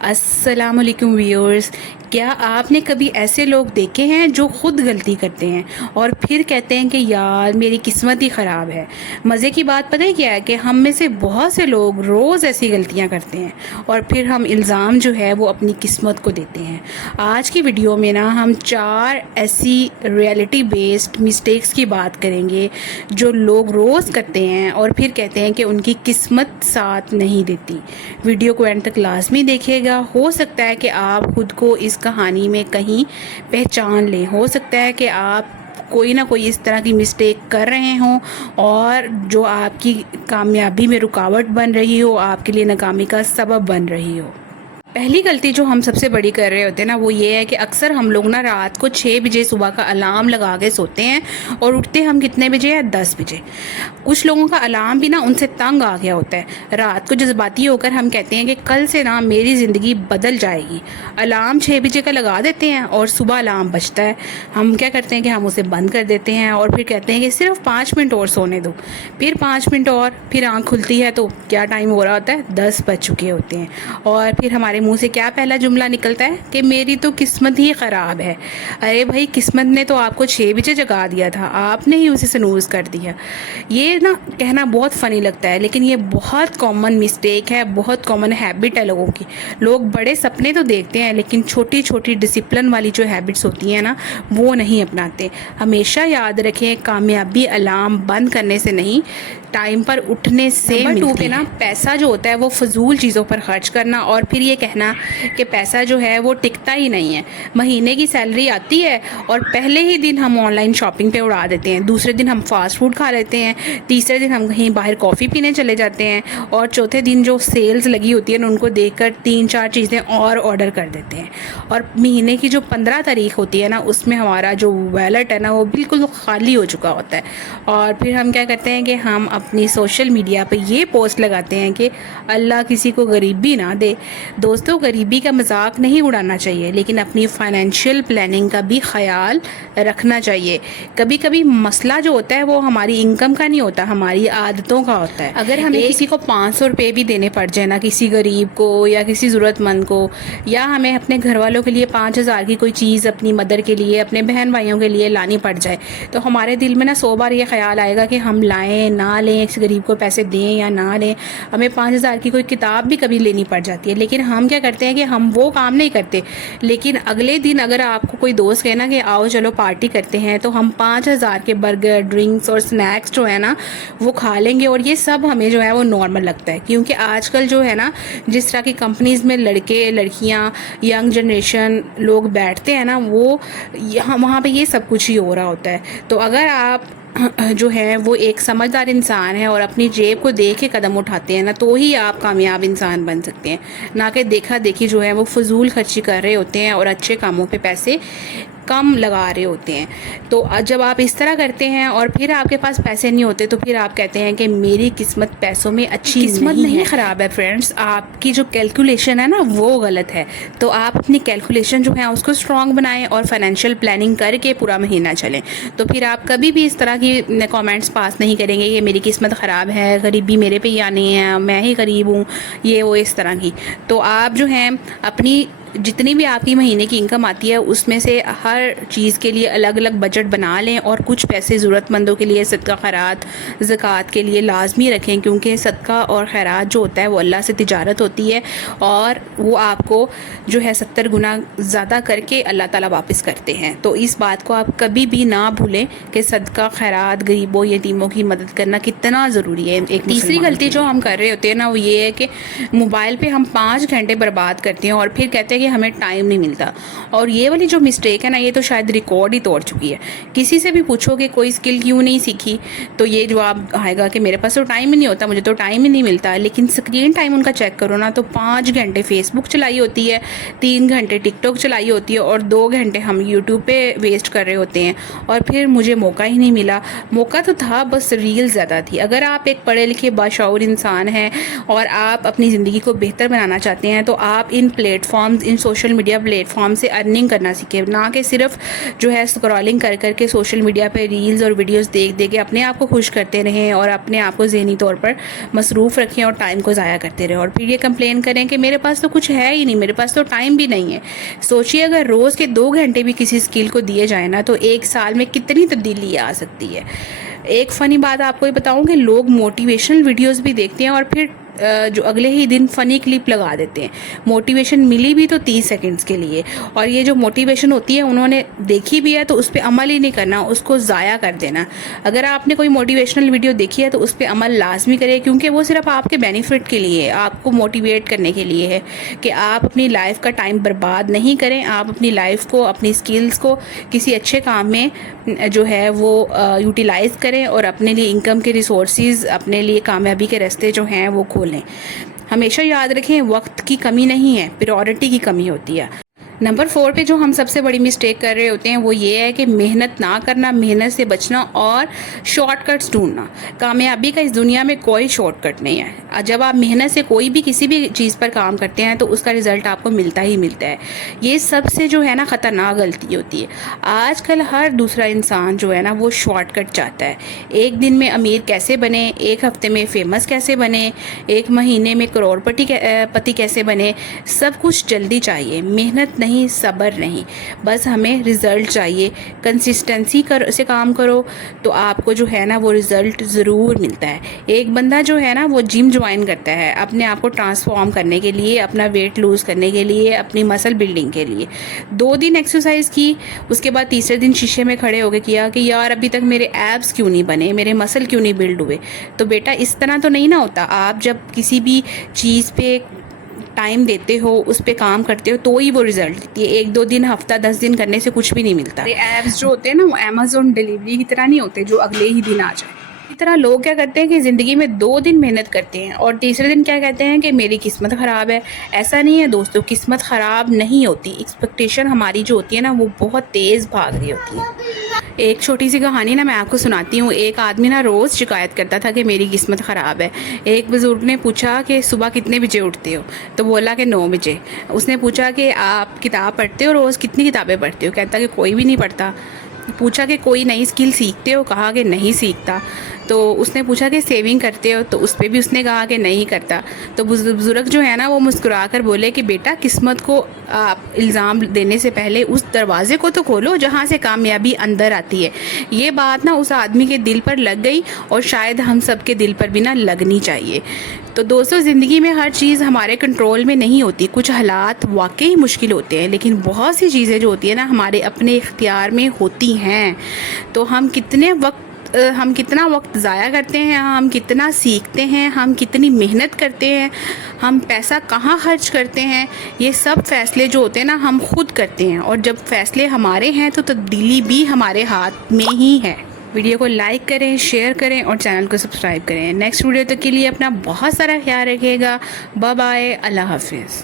السلام علیکم ویورز، کیا آپ نے کبھی ایسے لوگ دیکھے ہیں جو خود غلطی کرتے ہیں اور پھر کہتے ہیں کہ یار میری قسمت ہی خراب ہے؟ مزے کی بات پتہ ہے کیا ہے کہ ہم میں سے بہت سے لوگ روز ایسی غلطیاں کرتے ہیں اور پھر ہم الزام جو ہے وہ اپنی قسمت کو دیتے ہیں۔ آج کی ویڈیو میں ہم 4 ایسی ریئلٹی بیسڈ مسٹیکس کی بات کریں گے جو لوگ روز کرتے ہیں اور پھر کہتے ہیں کہ ان کی قسمت ساتھ نہیں دیتی۔ ویڈیو کو اینڈ تک لازمی دیکھیے گا، ہو سکتا ہے کہ آپ خود کو اس کہانی میں کہیں پہچان لیں، ہو سکتا ہے کہ آپ کوئی نہ کوئی اس طرح کی مسٹیک کر رہے ہوں اور جو آپ کی کامیابی میں رکاوٹ بن رہی ہو، آپ کے لیے ناکامی کا سبب بن رہی ہو۔ پہلی غلطی جو ہم سب سے بڑی کر رہے ہوتے ہیں وہ یہ ہے کہ اکثر ہم لوگ رات کو 6 بجے صبح کا الارم لگا کے سوتے ہیں اور اٹھتے ہم کتنے بجے ہیں؟ 10 بجے۔ کچھ لوگوں کا الارم بھی ان سے تنگ آ گیا ہوتا ہے، رات کو جذباتی ہو کر ہم کہتے ہیں کہ کل سے میری زندگی بدل جائے گی۔ الارم 6 بجے کا لگا دیتے ہیں اور صبح الارم بجتا ہے، ہم کیا کرتے ہیں کہ ہم اسے بند کر دیتے ہیں اور پھر کہتے ہیں کہ صرف 5 منٹ اور سونے دو۔ پھر 5 منٹ اور، پھر آنکھ کھلتی ہے تو کیا ٹائم ہو رہا ہوتا ہے؟ 10 بج چکے ہوتے ہیں اور پھر ہمارے منہ سے کیا پہلا جملہ نکلتا ہے کہ میری تو قسمت ہی خراب ہے۔ ارے بھائی، قسمت نے تو آپ کو 6 بجے جگا دیا تھا، آپ نے ہی اسے سنوز کر دیا۔ یہ کہنا بہت فنی لگتا ہے لیکن یہ بہت کامن مسٹیک ہے، بہت کامن ہیبٹ ہے لوگوں کی۔ لوگ بڑے سپنے تو دیکھتے ہیں لیکن چھوٹی چھوٹی ڈسپلن والی جو ہیبٹس ہوتی ہیں وہ نہیں اپناتے۔ ہمیشہ یاد رکھیں، کامیابی الارم بند کرنے سے نہیں، ٹائم پر اٹھنے سے ملتی ہے۔ پیسہ جو ہوتا ہے وہ فضول چیزوں پر خرچ کرنا اور پھر یہ کہنا کہ پیسہ جو ہے وہ ٹکتا ہی نہیں ہے۔ مہینے کی سیلری آتی ہے اور پہلے ہی دن ہم آن لائن شاپنگ پہ اڑا دیتے ہیں، دوسرے دن ہم فاسٹ فوڈ کھا لیتے ہیں، تیسرے دن ہم کہیں باہر کافی پینے چلے جاتے ہیں اور چوتھے دن جو سیلز لگی ہوتی ہیں ان کو دیکھ کر 3-4 چیزیں اور آرڈر کر دیتے ہیں۔ اور مہینے کی جو 15 تاریخ ہوتی ہے اس میں ہمارا جو ویلٹ ہے وہ بالکل خالی ہو چکا ہوتا ہے اور پھر ہم کیا کرتے ہیں کہ ہم اپنی سوشل میڈیا پہ یہ پوسٹ لگاتے ہیں کہ اللہ کسی کو غریبی نہ دے۔ دوستوں، غریبی کا مذاق نہیں اڑانا چاہیے لیکن اپنی فائنینشیل پلاننگ کا بھی خیال رکھنا چاہیے۔ کبھی کبھی مسئلہ جو ہوتا ہے وہ ہماری انکم کا نہیں ہوتا، ہماری عادتوں کا ہوتا ہے۔ اگر ہمیں کسی کو 500 روپے بھی دینے پڑ جائے کسی غریب کو یا کسی ضرورت مند کو، یا ہمیں اپنے گھر والوں کے لیے 5000 کی کوئی چیز اپنی مدر کے لیے، اپنے بہن بھائیوں کے لیے لانی پڑ جائے تو ہمارے دل میں 100 بار یہ خیال آئے گا کہ ہم لائیں نہ لیں، اس غریب کو پیسے دیں یا نہ لیں۔ ہمیں 5000 کی کوئی کتاب بھی کبھی لینی پڑ جاتی ہے لیکن ہم کیا کرتے ہیں کہ ہم وہ کام نہیں کرتے، لیکن اگلے دن اگر آپ کو کوئی دوست کہنا کہ آؤ چلو پارٹی کرتے ہیں تو ہم 5000 کے برگر، ڈرنکس اور سنیکس جو ہے وہ کھا لیں گے اور یہ سب ہمیں جو ہے وہ نارمل لگتا ہے، کیونکہ آج کل جو ہے جس طرح کی کمپنیز میں لڑکے لڑکیاں ینگ جنریشن لوگ بیٹھتے ہیں وہ وہاں پہ یہ سب کچھ ہی ہو رہا ہوتا ہے۔ تو اگر آپ جو ہے وہ ایک سمجھدار انسان ہے اور اپنی جیب کو دیکھ کے قدم اٹھاتے ہیں تو ہی آپ کامیاب انسان بن سکتے ہیں، نہ کہ دیکھا دیکھی جو ہے وہ فضول خرچی کر رہے ہوتے ہیں اور اچھے کاموں پہ پیسے کم لگا رہے ہوتے ہیں۔ تو جب آپ اس طرح کرتے ہیں اور پھر آپ کے پاس پیسے نہیں ہوتے تو پھر آپ کہتے ہیں کہ میری قسمت پیسوں میں اچھی نہیں خراب ہے۔ فرینڈس، آپ کی جو کیلکولیشن ہے وہ غلط ہے، تو آپ اپنی کیلکولیشن جو ہے اس کو اسٹرانگ بنائیں اور فائنینشیل پلاننگ کر کے پورا مہینہ چلیں، تو پھر آپ کبھی بھی اس طرح کی کامنٹس پاس نہیں کریں گے کہ میری قسمت خراب ہے، غریبی میرے پہ ہی آنی ہے، میں ہی غریب ہوں، یہ وہ اس طرح کی۔ تو آپ جو ہیں اپنی جتنی بھی آپ کی مہینے کی انکم آتی ہے اس میں سے ہر چیز کے لیے الگ الگ بجٹ بنا لیں اور کچھ پیسے ضرورت مندوں کے لیے، صدقہ خیرات، زکوٰۃ کے لیے لازمی رکھیں، کیونکہ صدقہ اور خیرات جو ہوتا ہے وہ اللہ سے تجارت ہوتی ہے اور وہ آپ کو جو ہے 70 گنا زیادہ کر کے اللہ تعالیٰ واپس کرتے ہیں۔ تو اس بات کو آپ کبھی بھی نہ بھولیں کہ صدقہ خیرات، غریبوں یتیموں کی مدد کرنا کتنا ضروری ہے۔ ایک تیسری غلطی جو ہم کر رہے ہوتے ہیں وہ یہ ہے کہ موبائل پہ ہم 5 گھنٹے برباد کرتے ہیں اور پھر کہتے ہیں کہ ہمیں ٹائم نہیں ملتا، اور یہ والی جو مسٹیک ہے یہ تو شاید ریکارڈ ہی توڑ چکی ہے۔ کسی سے بھی پوچھو کہ کوئی اسکل کیوں نہیں سیکھی تو یہ جواب آئے گا کہ میرے پاس تو ٹائم ہی نہیں ہوتا، مجھے تو ٹائم ہی نہیں ملتا، لیکن اسکرین ٹائم ان کا چیک کرو تو 5 گھنٹے فیس بک چلائی ہوتی ہے، 3 گھنٹے ٹک ٹاک چلائی ہوتی ہے اور 2 گھنٹے ہم یوٹیوب پہ ویسٹ کر رہے ہوتے ہیں، اور پھر مجھے موقع ہی نہیں ملا۔ موقع تو تھا، بس ریل زیادہ تھی۔ اگر آپ ایک پڑھے لکھے باشعور انسان ہیں اور آپ اپنی زندگی کو بہتر بنانا چاہتے ہیں تو آپ ان پلیٹ فارمز، ان سوشل میڈیا پلیٹ فارم سے ارننگ کرنا سیکھیں، نہ کہ صرف جو ہے اسکرولنگ کر کے سوشل میڈیا پہ ریلز اور ویڈیوز دیکھ کے اپنے آپ کو خوش کرتے رہیں اور اپنے آپ کو ذہنی طور پر مصروف رکھیں اور ٹائم کو ضائع کرتے رہیں، اور پھر یہ کمپلین کریں کہ میرے پاس تو کچھ ہے ہی نہیں، میرے پاس تو ٹائم بھی نہیں ہے۔ سوچیے اگر روز کے 2 گھنٹے بھی کسی اسکل کو دیے جائیں نا تو 1 سال میں کتنی تبدیلی آ سکتی ہے۔ ایک فنی بات آپ کو یہ بتاؤں کہ لوگ موٹیویشنل ویڈیوز بھی دیکھتے ہیں اور پھر جو اگلے ہی دن فنی کلپ لگا دیتے ہیں، موٹیویشن ملی بھی تو 30 سیکنڈز کے لیے، اور یہ جو موٹیویشن ہوتی ہے انہوں نے دیکھی بھی ہے تو اس پہ عمل ہی نہیں کرنا، اس کو ضائع کر دینا۔ اگر آپ نے کوئی موٹیویشنل ویڈیو دیکھی ہے تو اس پہ عمل لازمی کرے، کیونکہ وہ صرف آپ کے بینیفٹ کے لیے، آپ کو موٹیویٹ کرنے کے لیے ہے کہ آپ اپنی لائف کا ٹائم برباد نہیں کریں، آپ اپنی لائف کو، اپنی سکلز کو کسی اچھے کام میں جو ہے وہ یوٹیلائز کریں اور اپنے لیے انکم کے ریسورسز، اپنے لیے کامیابی کے راستے جو ہیں وہ کھولیں۔ ہمیشہ یاد رکھیں وقت کی کمی نہیں ہے، پریورٹی کی کمی ہوتی ہے۔ نمبر 4 پہ جو ہم سب سے بڑی مسٹیک کر رہے ہوتے ہیں وہ یہ ہے کہ محنت نہ کرنا، محنت سے بچنا اور شارٹ کٹس ڈھونڈنا۔ کامیابی کا اس دنیا میں کوئی شارٹ کٹ نہیں ہے۔ جب آپ محنت سے کوئی بھی کسی بھی چیز پر کام کرتے ہیں تو اس کا رزلٹ آپ کو ملتا ہی ملتا ہے۔ یہ سب سے جو ہے نا خطرناک غلطی ہوتی ہے۔ آج کل ہر دوسرا انسان جو ہے نا وہ شارٹ کٹ چاہتا ہے۔ ایک دن میں امیر کیسے بنے، ایک ہفتے میں فیمس کیسے بنے، ایک مہینے میں کروڑ پتی کیسے بنے، سب کچھ جلدی چاہیے۔ محنت نہیں، صبر نہیں، بس ہمیں رزلٹ چاہیے۔ کنسسٹنسی سے کام کرو تو آپ کو جو ہے نا وہ رزلٹ ضرور ملتا ہے۔ ایک بندہ جو ہے نا وہ جم جوائن کرتا ہے اپنے آپ کو ٹرانسفارم کرنے کے لیے، اپنا ویٹ لوز کرنے کے لیے، اپنی مسل بلڈنگ کے لیے۔ 2 دن ایکسرسائز کی، اس کے بعد تیسرے دن شیشے میں کھڑے ہو کے کیا کہ یار ابھی تک میرے ایبس کیوں نہیں بنے، میرے مسل کیوں نہیں بلڈ ہوئے۔ تو بیٹا اس طرح تو نہیں نا ہوتا۔ آپ جب کسی بھی چیز پہ ٹائم دیتے ہو، اس پہ کام کرتے ہو تو ہی وہ رزلٹ دیتی ہے۔ 1-2 دن، ہفتہ 10 دن کرنے سے کچھ بھی نہیں ملتا۔ ایپس جو ہوتے ہیں نا وہ امیزون ڈیلیوری کی طرح نہیں ہوتے جو اگلے ہی دن آ جائے۔ اسی طرح لوگ کیا کرتے ہیں کہ زندگی میں 2 دن محنت کرتے ہیں اور تیسرے دن کیا کہتے ہیں کہ میری قسمت خراب ہے۔ ایسا نہیں ہے دوستو، قسمت خراب نہیں ہوتی، ایکسپیکٹیشن ہماری جو ہوتی ہے نا وہ بہت تیز بھاگ رہی ہوتی ہے۔ ایک چھوٹی سی کہانی نا میں آپ کو سناتی ہوں۔ ایک آدمی نا روز شکایت کرتا تھا کہ میری قسمت خراب ہے۔ ایک بزرگ نے پوچھا کہ صبح کتنے بجے اٹھتے ہو؟ تو بولا کہ 9 بجے۔ اس نے پوچھا کہ آپ کتاب پڑھتے ہو روز؟ کتنی کتابیں پڑھتے ہو؟ کہتا کہ کوئی بھی نہیں پڑھتا۔ پوچھا کہ کوئی نئی اسکل سیکھتے ہو؟ کہا کہ نہیں سیکھتا۔ تو اس نے پوچھا کہ سیونگ کرتے ہو؟ تو اس پہ بھی اس نے کہا کہ نہیں کرتا۔ تو بزرگ جو ہے نا وہ مسکرا کر بولے کہ بیٹا قسمت کو آپ الزام دینے سے پہلے اس دروازے کو تو کھولو جہاں سے کامیابی اندر آتی ہے۔ یہ بات نا اس آدمی کے دل پر لگ گئی اور شاید ہم سب کے دل پر بھی نا لگنی چاہیے۔ تو دوستو زندگی میں ہر چیز ہمارے کنٹرول میں نہیں ہوتی۔ کچھ حالات واقعی مشکل ہوتے ہیں لیکن بہت سی چیزیں جو ہوتی ہیں نا ہمارے اپنے اختیار میں ہوتی ہیں۔ تو ہم کتنا وقت ضائع کرتے ہیں، ہم کتنا سیکھتے ہیں، ہم کتنی محنت کرتے ہیں، ہم پیسہ کہاں خرچ کرتے ہیں، یہ سب فیصلے جو ہوتے ہیں نا ہم خود کرتے ہیں، اور جب فیصلے ہمارے ہیں تو تبدیلی بھی ہمارے ہاتھ میں ہی ہے۔ ویڈیو کو لائک کریں، شیئر کریں اور چینل کو سبسکرائب کریں۔ نیکسٹ ویڈیو تک کے لیے اپنا بہت سارا خیال رکھیے گا۔ بائے بائے، اللہ حافظ۔